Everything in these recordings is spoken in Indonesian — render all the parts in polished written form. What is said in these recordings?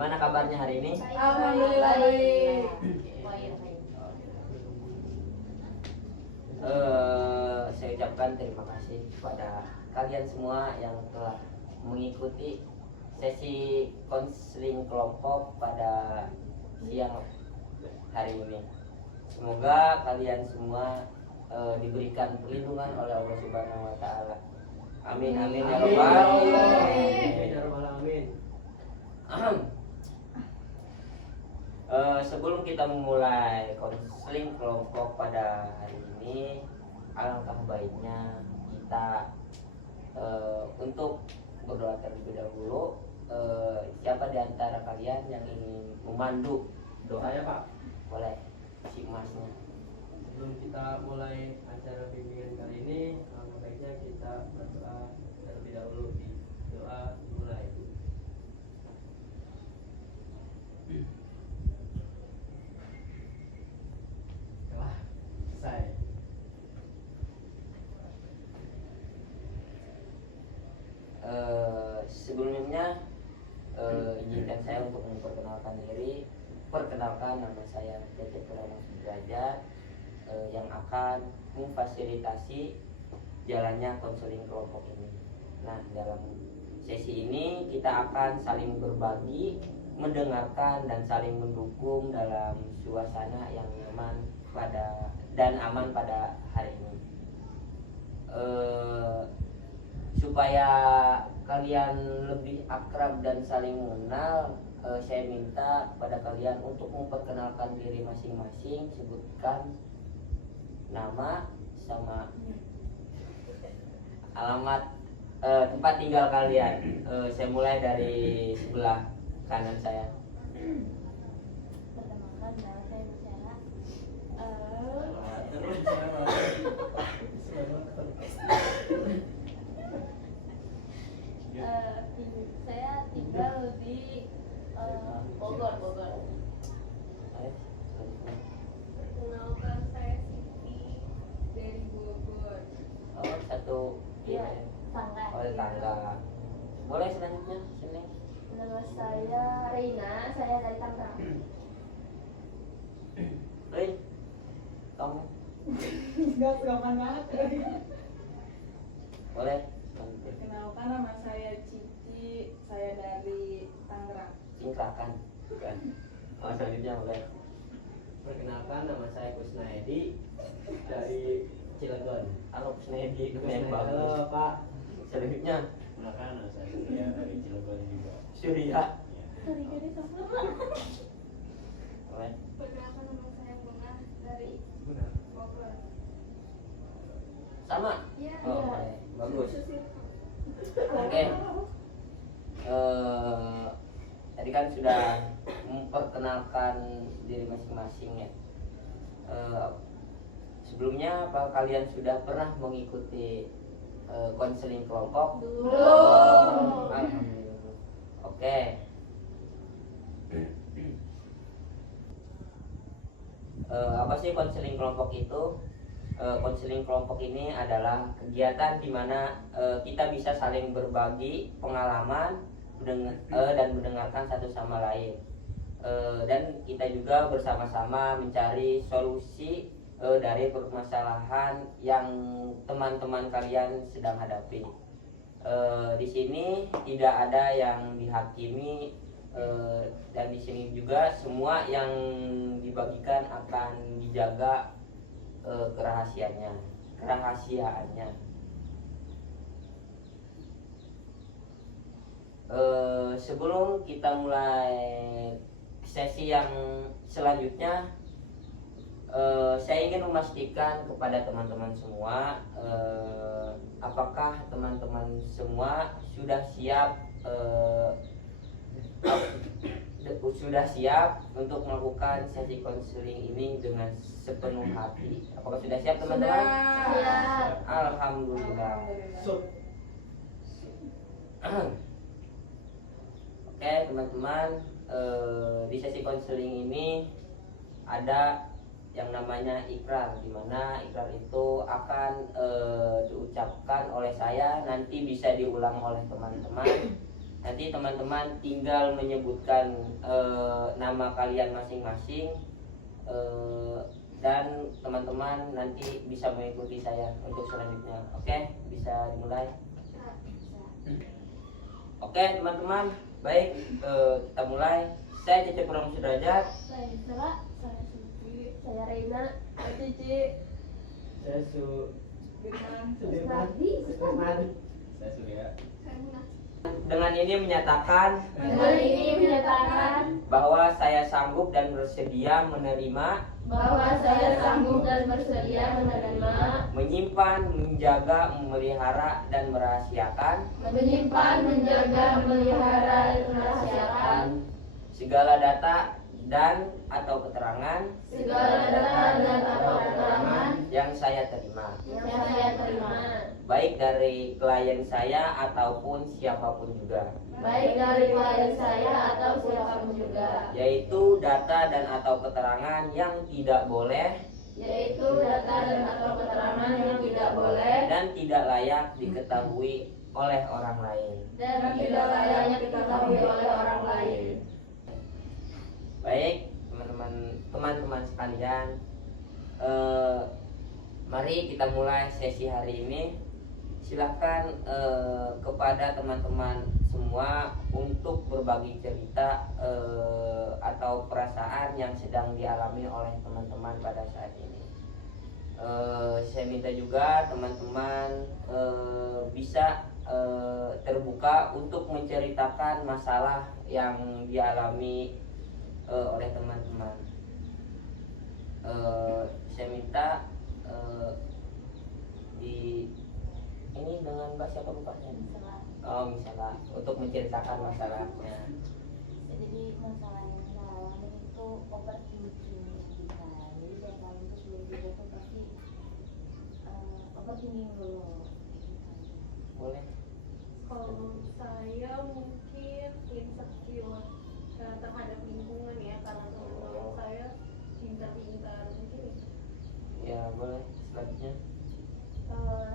Gimana kabarnya hari ini? Alhamdulillah baik. Saya ucapkan terima kasih kepada kalian semua yang telah mengikuti sesi konseling kelompok pada siang hari ini. Semoga kalian semua diberikan perlindungan oleh Allah Subhanahu wa taala. Amin amin ya rabbal alamin. Sebelum kita memulai konseling kelompok pada hari ini, alangkah baiknya kita untuk berdoa terlebih dahulu. Siapa di antara kalian yang ingin memandu doa? Saya Pak. Boleh, si emasnya. Sebelum kita mulai acara bimbingan kali ini, alangkah baiknya kita berdoa terlebih dahulu. Di doa dimulai. Telah selesai. Sebelumnya izinkan saya untuk memperkenalkan diri. Perkenalkan, nama saya Cecep Purama Sudrajat, yang akan memfasilitasi jalannya konseling kelompok ini. Nah, dalam sesi ini kita akan saling berbagi, mendengarkan dan saling mendukung dalam suasana yang nyaman dan aman pada hari ini. Supaya kalian lebih akrab dan saling mengenal, saya minta kepada kalian untuk memperkenalkan diri masing-masing. Sebutkan nama sama alamat tempat tinggal kalian. Saya mulai dari sebelah kanan saya. Perkenalkan, nama saya Luciana. Saya tinggal di Bogor. Perkenalkan, saya Siti dari Bogor. Oh, satu Iya, tangga. Oh, tangga. Boleh selanjutnya sini. Nama saya Reina, saya dari Tangerang. Hei, kamu Enggak segampang banget. boleh. Perkenalkan, nama saya Cici, saya dari Tangerang. Singkrakan. Bukan. Oh, selanjutnya boleh. Perkenalkan, nama saya Kusnaedi dari Cilegon. Halo Kusnedi, Kusnaedi. yang bagus. Halo Pak. Selanjutnya Perkenalkan, nama saya Surya dari Cilegon juga. Surya. Sorry, gadis sama. Boleh. Perkenalkan, nama saya Bunga dari Bogor. Sama. Iya. Oh, boleh. Bagus. Oke. Tadi kan sudah memperkenalkan diri masing-masing ya. Sebelumnya apa kalian sudah pernah mengikuti konseling kelompok? Belum. Alhamdulillah. Oke. Apa sih konseling kelompok itu? Konseling kelompok ini adalah kegiatan di mana kita bisa saling berbagi pengalaman dan mendengarkan satu sama lain, dan kita juga bersama-sama mencari solusi dari permasalahan yang teman-teman kalian sedang hadapi. Di sini tidak ada yang dihakimi, dan di sini juga semua yang dibagikan akan dijaga kerahasiaannya. Sebelum kita mulai sesi yang selanjutnya, saya ingin memastikan kepada teman-teman semua, apakah teman-teman semua sudah siap untuk melakukan sesi konseling ini dengan sepenuh hati? Apakah sudah siap teman-teman? Siap. Alhamdulillah. Oke teman-teman, di sesi konseling ini ada yang namanya ikrar, di mana ikrar itu akan diucapkan oleh saya, nanti bisa diulang oleh teman-teman. Nanti teman-teman tinggal menyebutkan nama kalian masing-masing, dan teman-teman nanti bisa mengikuti saya untuk selanjutnya. Oke, bisa dimulai. Oke teman-teman, baik, kita mulai. Saya Cece Purwong Sudrajat. Saya Isra, saya Suci, saya Reina, Saya Cici. Saya Su Birman. Supardi, Saya Surya. saya Munas. Dengan ini menyatakan Dengan ini menyatakan bahwa saya sanggup dan bersedia menerima, bahwa saya sanggup dan bersedia menerima, menyimpan, menjaga, memelihara, dan merahasiakan menyimpan, menjaga, memelihara, dan merahasiakan segala data dan atau keterangan segala data dan atau keterangan yang saya terima, yang saya terima, baik dari klien saya ataupun siapapun juga, baik dari klien saya atau siapapun juga, yaitu data dan atau keterangan yang tidak boleh yaitu data dan atau keterangan yang tidak boleh dan tidak layak diketahui oleh orang lain. dan tidak layaknya diketahui oleh orang lain. Baik, teman-teman sekalian, mari kita mulai sesi hari ini. Silakan kepada teman-teman semua untuk berbagi cerita atau perasaan yang sedang dialami oleh teman-teman pada saat ini. Saya minta juga teman-teman bisa terbuka untuk menceritakan masalah yang dialami oleh teman-teman. Saya minta di ini dengan Mbak siapa bapaknya? Oh, misalnya untuk menceritakan masalahnya. Jadi masalah yang saya alami itu overthinking kita. Jadi saya selalu itu sebelum tidur tuh pasti overthinking dulu. Boleh. Kalau saya mungkin insecure terhadap lingkungan ya, karena teman-teman saya pintar-pintar mungkin. Ya boleh. Selanjutnya.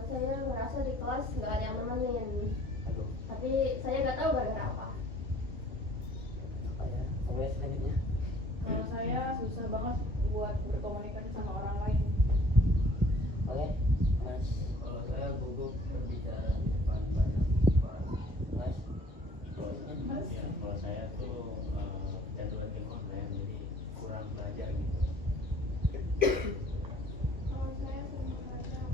Saya merasa di kelas nggak ada yang nemenin, Aduh. tapi saya nggak tahu gara-gara apa. Apa ya? Boleh selanjutnya. Kalau saya susah banget buat berkomunikasi sama orang lain. Boleh. Mas. Kalau saya gugup berbicara di depan banyak orang. Mas. Ya, kalau saya tuh jadwal game online jadi kurang belajar gitu. Kalau saya sama kayak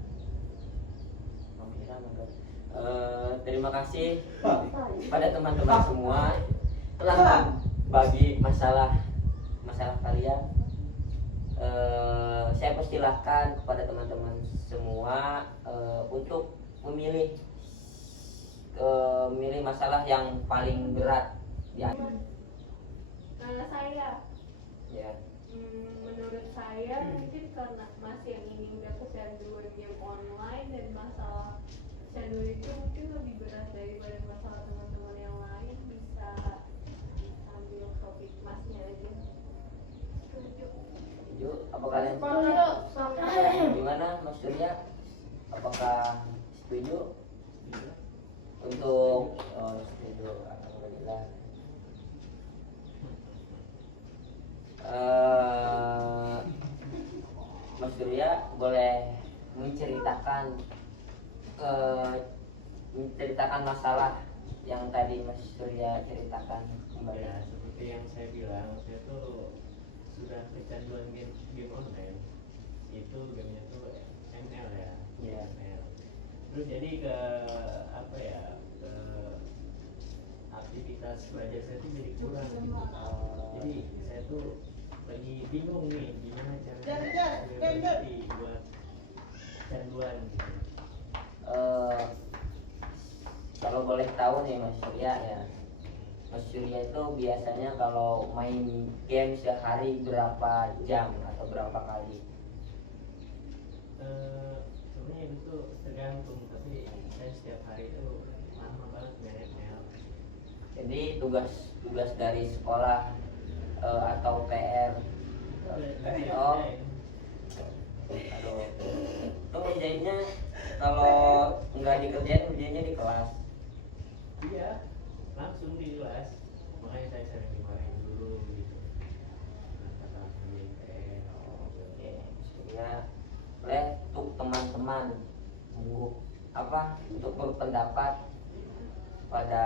Terima kasih pada teman-teman semua telah berbagi masalah kalian. Saya persilahkan kepada teman-teman semua untuk memilih masalah yang paling berat di akhir. saya Ya. menurut saya mungkin karena Mas yang ini udah kecanduan game online dan masalah kecanduan itu mungkin lebih berat daripada masalah teman-teman yang lain, bisa ambil topik Masnya aja. Setuju. Setuju? Apa kalian? Gimana Mas Surya? Apakah setuju? Untuk setuju, alhamdulillah. Mas Surya boleh menceritakan masalah yang tadi Mas Surya ceritakan kembali. Ya, seperti yang saya bilang, saya tuh sudah kecanduan game online. Itu gamenya tuh ML ya. Iya. ML. Terus jadi ke apa ya? Ke aktivitas belajar saya tuh jadi kurang gitu. Jadi saya tuh lagi bingung nih gimana caranya berhenti buat canduan gitu. Kalau boleh tahu nih Mas Surya ya, Mas Surya itu biasanya kalau main game sehari berapa jam atau berapa kali? Sebenarnya itu tuh tergantung, tapi saya setiap hari itu lama banget main ML. Jadi tugas dari sekolah atau PR. Oh, aduh. Itu ngerjainnya kalau nggak dikerjain ngerjainnya di kelas. Iya, langsung di kelas, makanya saya sering dimarahin dulu gitu kata IPS. Oke, Surya boleh untuk teman-teman untuk berpendapat pada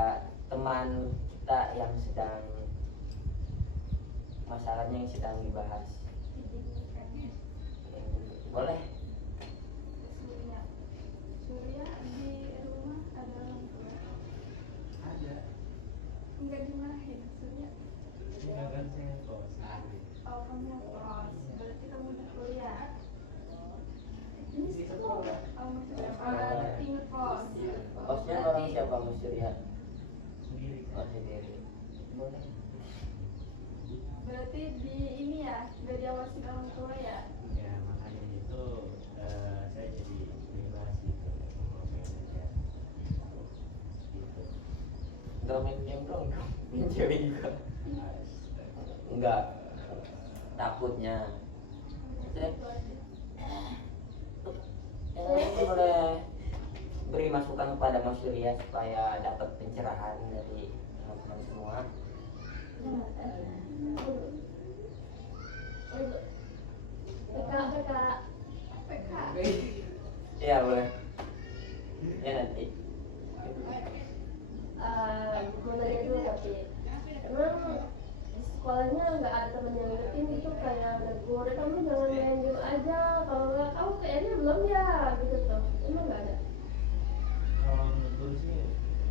teman kita yang sedang masalahnya yang sedang dibahas. Boleh. Surya di rumah ada orang tua. Ada, Enggak dimarahin Surya. enggak kan saya kos. Oh, kamu kos. Berarti kamu di kuliah. Di sekolah. Oh, maksudnya tinggal kos. Kosnya orang siapa, Mas Surya? Sendiri Oh, kan. sendiri. Boleh. Berarti di ini ya, nggak diawasi orang tua ya? Ya makanya itu saya jadi bebas gitu mau main aja gitu. Enggak main game dong, main cewek juga. Astaga. Enggak. Takutnya. Boleh beri masukan kepada Mas Surya supaya dapat pencerahan dari teman-teman semua. PK. Iya boleh. Ya nanti. Mau nanya dulu tapi emang di sekolahnya nggak ada temen yang ngertiin gitu kayak negur kamu jangan main game aja kalau nggak kamu kayaknya belum ya gitu tuh emang nggak ada. Kalau negur sih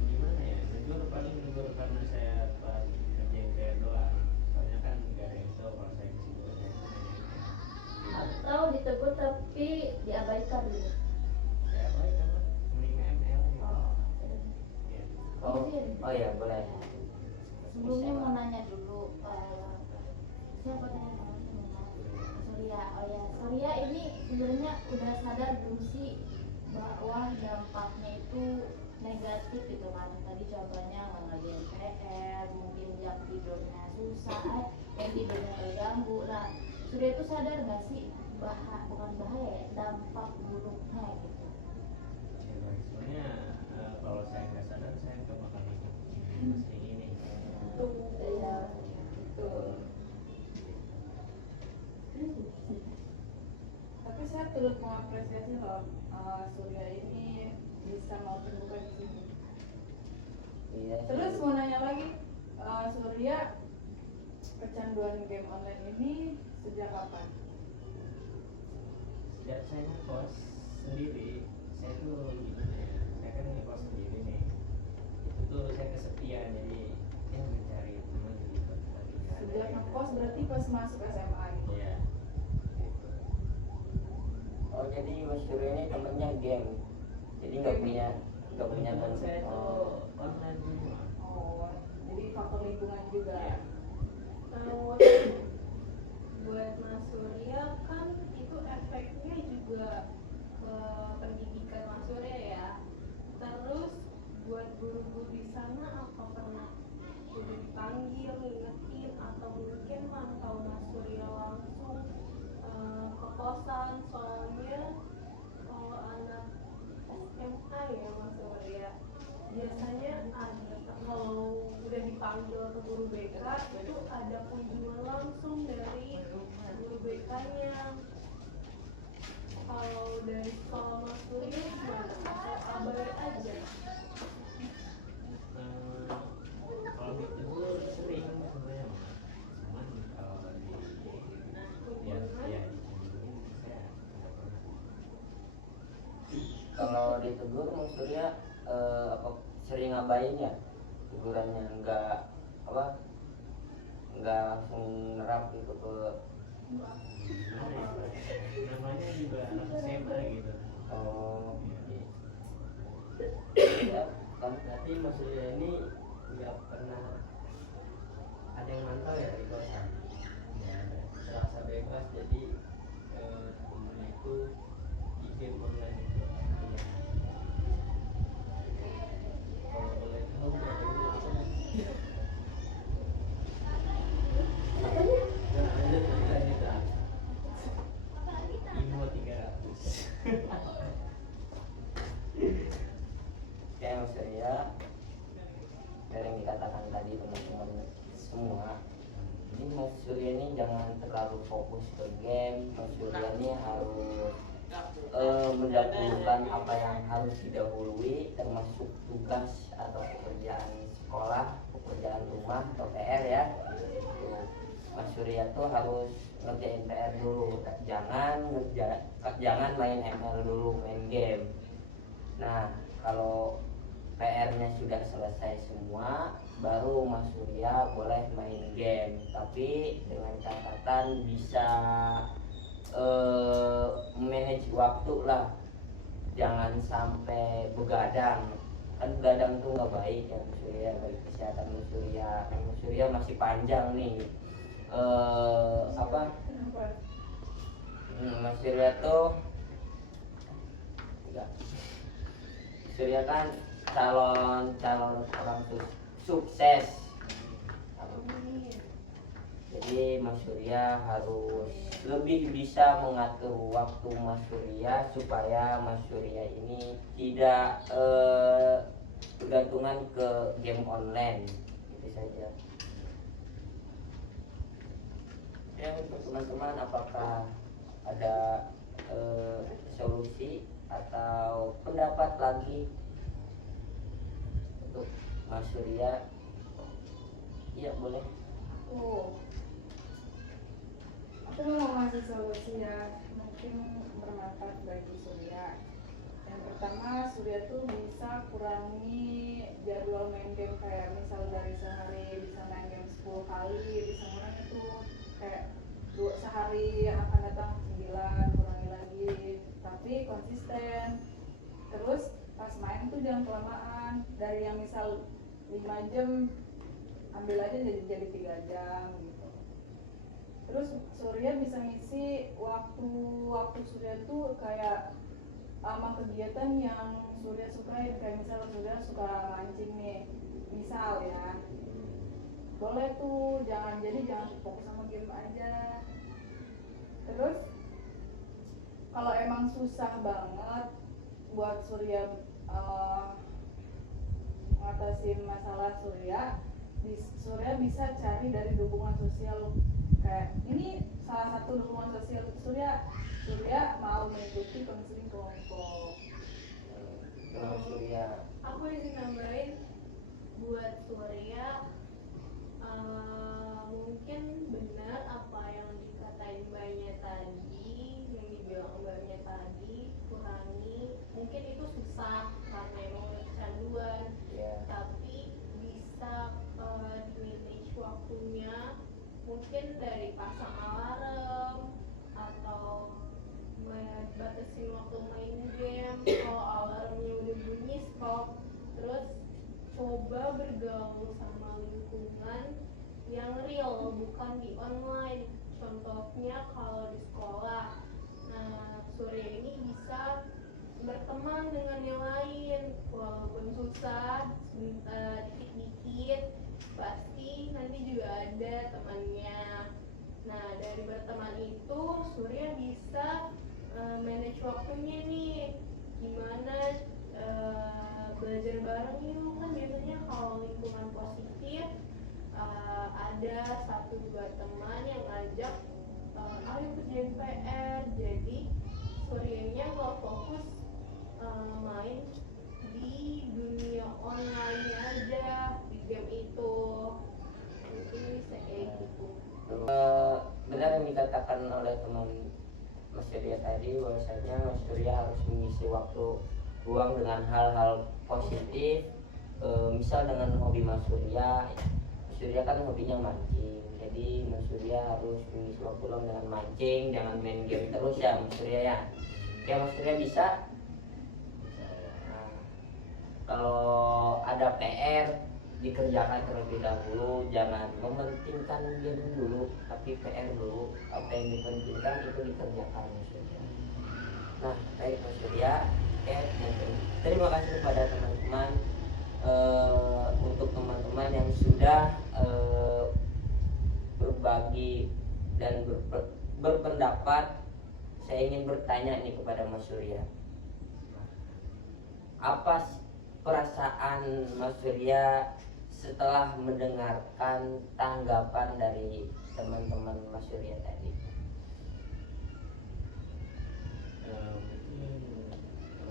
gimana ya, negur paling negur karena saya pas kerjain PR doang, soalnya kan nggak ada yang tahu kalau saya kesitu aja Atau ditegur tapi diabaikan gitu. saya baik kan 5 ml gitu. Ya. Oh ya boleh. Sebelumnya mau nanya dulu siapa namanya? Surya. Oh ya, Surya ini sebenarnya udah sadar belum sih bahwa dampaknya itu negatif gitu kan? Tadi contohnya nggak ngerjain PR, mungkin jam tidurnya susah, yang tidurnya terganggu. Nah, Surya itu sadar nggak sih bukan bahaya ya, dampak buruknya gitu? Ya, baik. Soalnya kalau saya nggak sadar saya nggak bakal ikut sering ini. Ya, betul. Tapi saya turut mengapresiasi loh Surya ini bisa mau terbuka di sini. Iya. Terus mau nanya lagi, Surya kecanduan game online ini sejak kapan? Sejak saya ngekos sendiri, saya tuh gimana ya, saya kan ngekos sendiri nih, itu tuh saya kesepian, jadi ya mencari teman gitu. Tapi nggak ada Sejak yang- ngekos berarti pas masuk SMA gitu. Iya, gitu. Oh jadi Mas Surya ini temennya game. Jadi nggak punya Teman saya Oh. tuh online semua. Oh, jadi faktor lingkungan juga. Iya. Buat Mas Surya kan itu efeknya juga ke pendidikan Mas Surya ya. Terus buat guru-guru di sana apa pernah udah dipanggil ngingetin atau mungkin mantau Mas Surya langsung ke kosan, soalnya kalau anak SMA ya Mas Surya biasanya ada kalau udah dipanggil ke guru BK itu ada kunjungan langsung dari guru BK-nya. Kalau dari sekolah Mas Surya gimana? Atau abai aja? Kalau ditegur sering sebenarnya mah, cuman kalau ya dicemburuin saya nggak pernah. Kalau ditegur Mas Surya apa sering ngabain ya tegurannya nggak langsung nerap gitu ke Gimana ya, namanya juga anak SMA gitu. oh Iya. ya kan Berarti Mas Surya ini nggak pernah ada yang mantau ya di kosan. Ya, Terasa bebas jadi temennya itu di game online itu. iya. Kalau boleh tahu berapa ini apa? Lanjut ah. Imo 300. kayak Mas Surya dari yang kita bagi teman-teman semua, jadi Mas Surya ini jangan terlalu fokus ke game. Mas Surya ini harus mendahulukan apa yang harus didahului, termasuk tugas atau pekerjaan sekolah, pekerjaan rumah atau PR ya. Mas Surya tuh harus ngerjain PR dulu, jangan main ML dulu, main game. Nah, kalau PR-nya sudah selesai semua, baru Mas Surya boleh main game, tapi dengan catatan bisa manage waktu lah, jangan sampai begadang. Kan begadang tuh nggak baik ya Mas Surya, bagi kesehatan Mas Surya. Mas Surya masih panjang nih. Mas Surya tuh enggak. Surya kan calon orang sukses. Jadi Mas Surya harus lebih bisa mengatur waktu Mas Surya supaya Mas Surya ini tidak bergantungan ke game online. Itu saja. Ya, untuk teman-teman, apakah ada solusi atau pendapat lagi untuk Mas Surya? Iya, boleh. Aku mau ngasih solusi ya, mungkin bermanfaat bagi Surya. Yang pertama, Surya tuh bisa kurangi jadwal main game, kayak misal dari sehari bisa main game 10 kali, bisa ngurangi tuh kayak sehari akan datang 9, kurangi lagi, tapi konsisten. Terus pas main tuh jangan kelamaan, dari yang misal 5 jam ambil aja jadi 3 jam gitu. Terus Surya bisa ngisi waktu Surya tuh kayak sama kegiatan yang Surya sukain, kayak misal Surya suka mancing nih, misal ya, boleh tuh, jangan fokus sama game aja. Terus kalau emang susah banget buat Surya ngatasin masalah Surya bisa cari dari dukungan sosial. Kayak ini salah satu dukungan sosial Surya mau mengikuti konseling kelompok. Surya. Aku ingin nambahin buat Surya, mungkin benar apa yang dikatain Mbaknya tadi, yang dibilang Mbaknya tadi, kurangi. Mungkin itu susah karena emang udah kecanduan, tapi bisa di-manage waktunya. Mungkin dari pasang alarm atau batasin waktu main game. Kalau alarmnya udah bunyi, stop. Terus coba bergaul sama lingkungan yang real, bukan di online. Contohnya kalau di sekolah, nah Surya ini bisa berteman dengan yang lain, walaupun susah, dikit-dikit pasti nanti juga ada temannya. Nah, dari berteman itu Surya bisa manage waktunya nih, gimana belajar bareng yuk. Kan biasanya kalau lingkungan positif ada 1-2 teman yang ngajak ayo kerjain PR, jadi Suryanya nggak fokus main di dunia online aja, di game itu. Mungkin bisa kayak gitu. Benar yang dikatakan oleh teman Mas Surya tadi, bahwasanya Mas Surya harus mengisi waktu luang dengan hal-hal positif. Misal dengan hobi Mas Surya kan hobinya mancing, jadi Mas Surya harus mengisi waktu luang dengan mancing, jangan main game terus ya Mas Surya ya. Ya Mas Surya bisa. Nah, kalau ada PR dikerjakan terlebih dahulu, jangan mementingkan game dulu, tapi PR dulu. Apa yang dipentingkan itu dikerjakan Mas Surya. Nah, baik Mas Surya, terima kasih kepada teman-teman. Untuk teman-teman yang sudah berbagi dan berpendapat, saya ingin bertanya nih kepada Mas Surya. Apa perasaan Mas Surya setelah mendengarkan tanggapan dari teman-teman Mas Surya tadi? Mungkin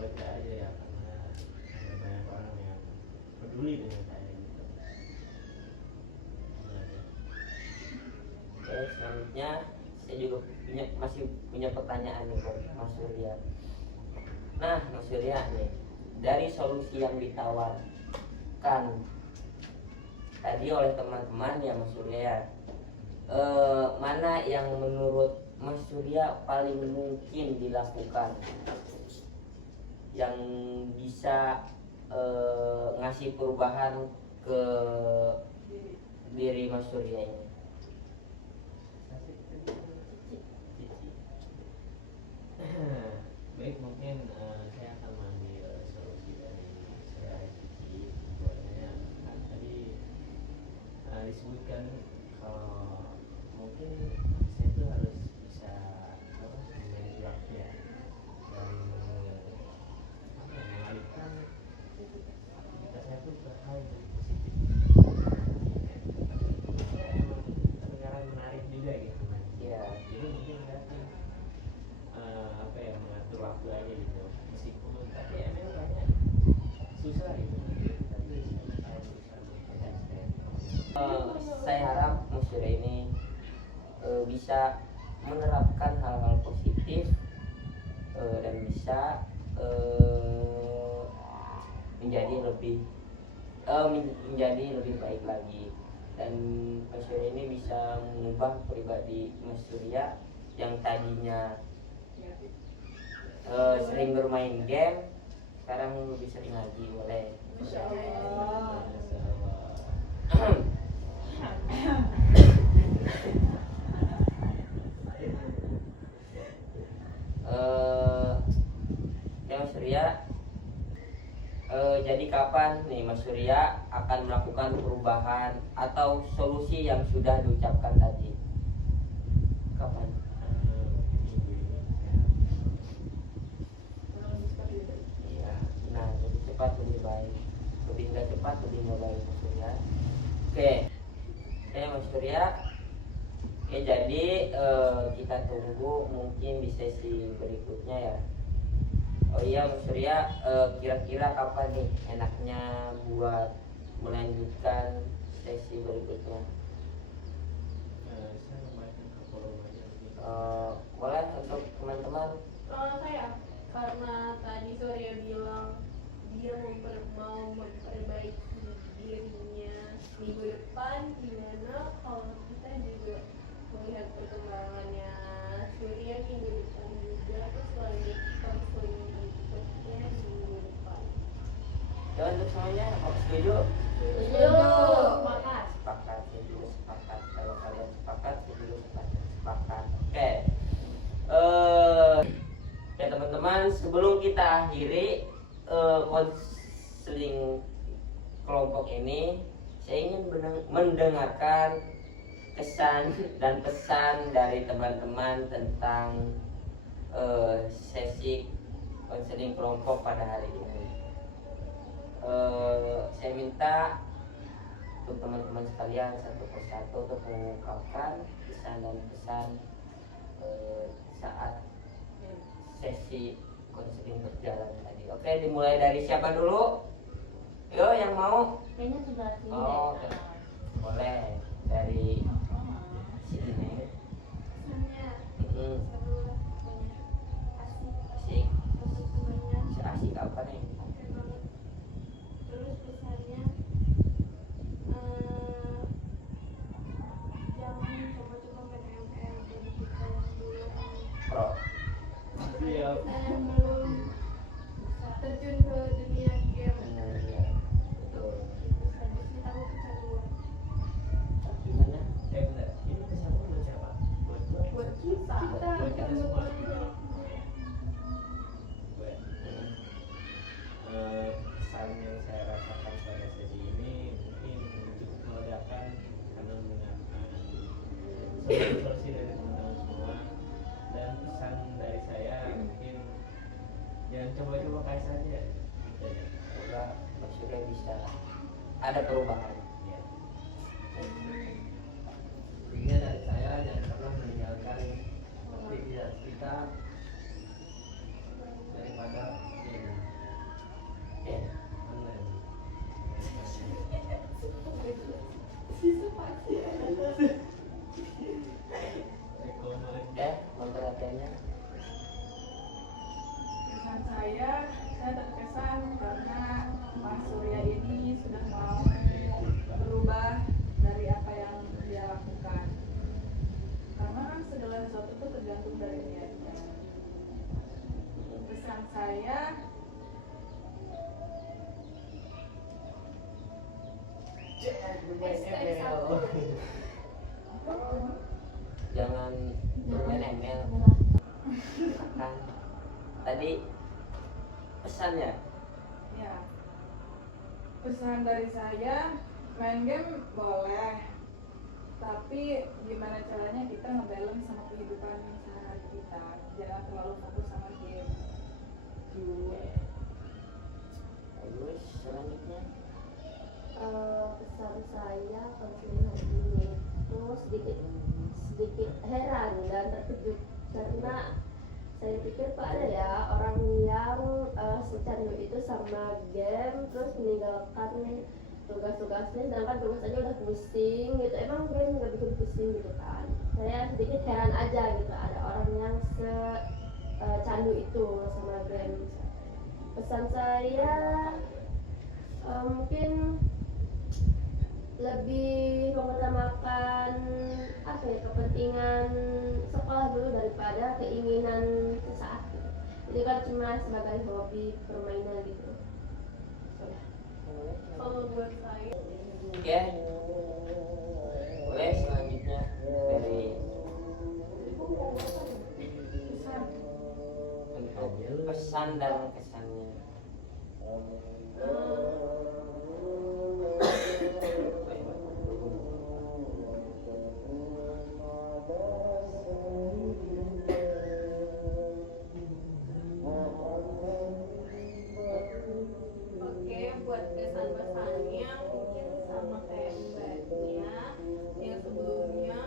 lega aja ya, karena ada banyak orang yang peduli dengan saya gitu. Oke, selanjutnya saya juga masih punya pertanyaan nih buat Mas Surya. Nah, Mas Surya nih, dari solusi yang ditawarkan tadi oleh teman-teman ya Mas Surya, mana yang menurut Mas Surya paling mungkin dilakukan yang bisa ngasih perubahan ke diri Mas Surya ini? Baik, mungkin saya akan mengambil solusi dari saudara Cici. Bahwasanya kan tadi disebutkan kalau mungkin saya itu harus bisa memanage waktu ya, dan mengalihkan aktivitas saya itu ke hal yang positif. Ya, emang terdengar menarik juga gitu. Ya, Jadi mungkin saya akan apa ya, mengatur waktu aja gitu, meskipun tapi emang banyak susah gitu, tapi saya berusaha untuk konsisten. saya harap Mas Surya ini bisa menerapkan hal-hal positif dan bisa menjadi lebih baik lagi, dan Mas Surya ini bisa mengubah pribadi Mas Surya yang tadinya sering bermain game, sekarang lebih sering ngaji. Boleh? Masya Allah. Ya Mas Surya, jadi kapan nih Mas Surya akan melakukan perubahan atau solusi yang sudah diucapkan tadi? Kapan? Minggu ini Iya, nah lebih cepat lebih baik, lebih nggak cepat lebih nggak baik Mas Surya. Oke, Mas Surya. Oke, jadi kita tunggu mungkin di sesi berikutnya ya. Oh iya Mas Surya, kira-kira kapan nih enaknya buat melanjutkan sesi berikutnya? saya membacakan forum aja mungkin. Boleh untuk teman-teman? Saya karena tadi Surya bilang dia mau memperbaiki dirinya minggu depan, gimana kalau kita juga melihat perkembangannya Surya minggu depan juga, terus lanjut konseling berikutnya minggu depan. Ya untuk semuanya, mau setuju? Sepakat. Sepakat, saya juga sepakat. Kalau kalian sepakat, saya juga sepakat. Oke. Ya teman-teman, sebelum kita akhiri konseling kelompok ini, saya ingin mendengarkan kesan dan pesan dari teman-teman tentang sesi konseling kelompok pada hari ini. Saya minta untuk teman-teman sekalian satu persatu untuk mengungkapkan kesan dan pesan saat sesi konseling berjalan tadi. Oke, dimulai dari siapa dulu? Yo, yang mau? Kayaknya sudah sini Oh, oke. Boleh dari sini. Kesannya Hmm, seru lah, pokoknya asik, asik. terus temennya Asik apa nih? oke banget. Terus pesannya jangan coba-coba main ML dari kita yang belum Pro. Siap. yang belum terjun ke dunia game. Iya, betul. Itu saja sih, aku kecanduan. Gimana? Bentar, ini kesannya buat siapa? Buat gua? Buat kita Buat kita bukan semua. buat aja. Gue. Hmm. Kesan yang saya rasakan pada sesi ini mungkin cukup melegakan karena mendengarkan solusi dari teman-teman semua, dan pesan dari saya mungkin jangan coba-coba kayak saja gitu aja. Semoga Mas Surya bisa ada perubahan. Ya, kita daripada game online. Memperhatiannya Pesan saya terkesan karena Mas Surya ini sudah mau berubah dari apa yang dia lakukan. Karena kan segala sesuatu itu tergantung dari niatnya. Pesan saya, jangan bermain ML kan tadi pesannya. ya, pesan dari saya, main game boleh, tapi gimana caranya kita ngebalance sama kehidupan sehari-hari kita. Jangan terlalu fokus sama game. Terus selanjutnya Pesan saya konseling hari ini itu sedikit heran dan terkejut karena saya pikir kok ada ya orang yang secandu itu sama game terus meninggalkan tugas-tugasnya, sedangkan tugas aja udah pusing gitu. Emang game nggak bikin pusing gitu kan? Saya sedikit heran aja gitu ada orang yang candu itu sama game. Pesan saya mungkin lebih mengutamakan apa ya, kepentingan sekolah dulu daripada keinginan sesaat gitu. Itu kan cuma sebagai hobi permainan gitu. Kalau buat saya ya boleh selanjutnya dari untuk pesan dan kesannya. Oke, buat pesan-pesannya mungkin sama kayak mbaknya yang sebelumnya,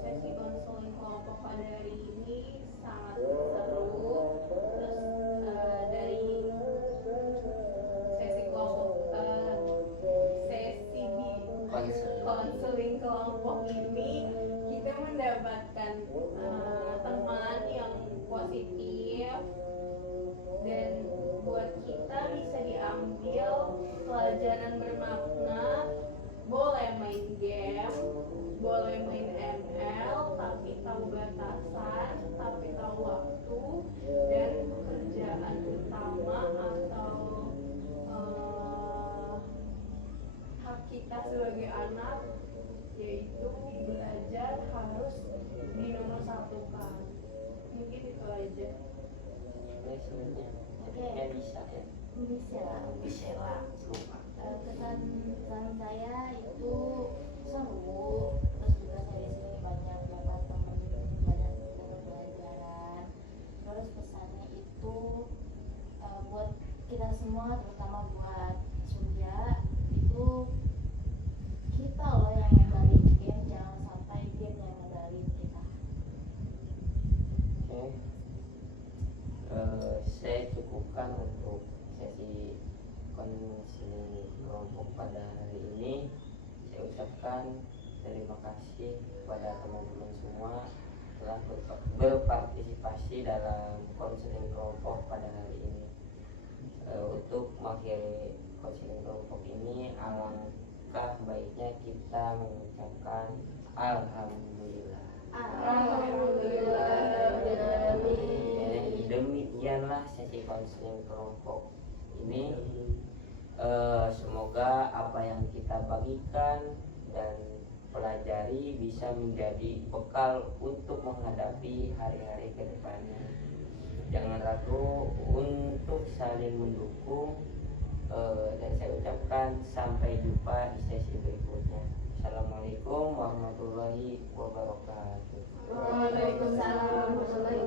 sesi konseling kelompok pada hari ini sangat seru. Terus dari sesi konseling kelompok ini kita mendapatkan teman yang positif, dan buat kita bisa diambil pelajaran bermakna. Boleh main game, boleh main ML, tapi tahu batasan, tapi tahu waktu, dan pekerjaan utama atau hak kita sebagai anak yaitu belajar harus dinomorsatukan. Mungkin itu aja. Boleh selanjutnya. Oke. Ya bisa ya. Bisa Lah lupa. pesan saya itu seru, terus juga saya di sini banyak dapat teman, banyak dapat pelajaran. Terus pesannya itu buat kita semua, terutama buat Surya, itu kita loh yang ngendalin game, jangan sampai game yang ngendalin kita. Oke. Saya cukupkan untuk sesi konseling kelompok pada hari ini. Saya ucapkan terima kasih kepada teman-teman semua telah berpartisipasi dalam konseling kelompok pada hari ini. Untuk mengakhiri konseling kelompok ini, alangkah baiknya kita mengucapkan alhamdulillah. Demikianlah sesi konseling kelompok ini. Semoga apa yang kita bagikan dan pelajari bisa menjadi bekal untuk menghadapi hari-hari ke depannya. Jangan ragu untuk saling mendukung, dan saya ucapkan sampai jumpa di sesi berikutnya. Assalamualaikum warahmatullahi wabarakatuh. Waalaikumsalam warahmatullahi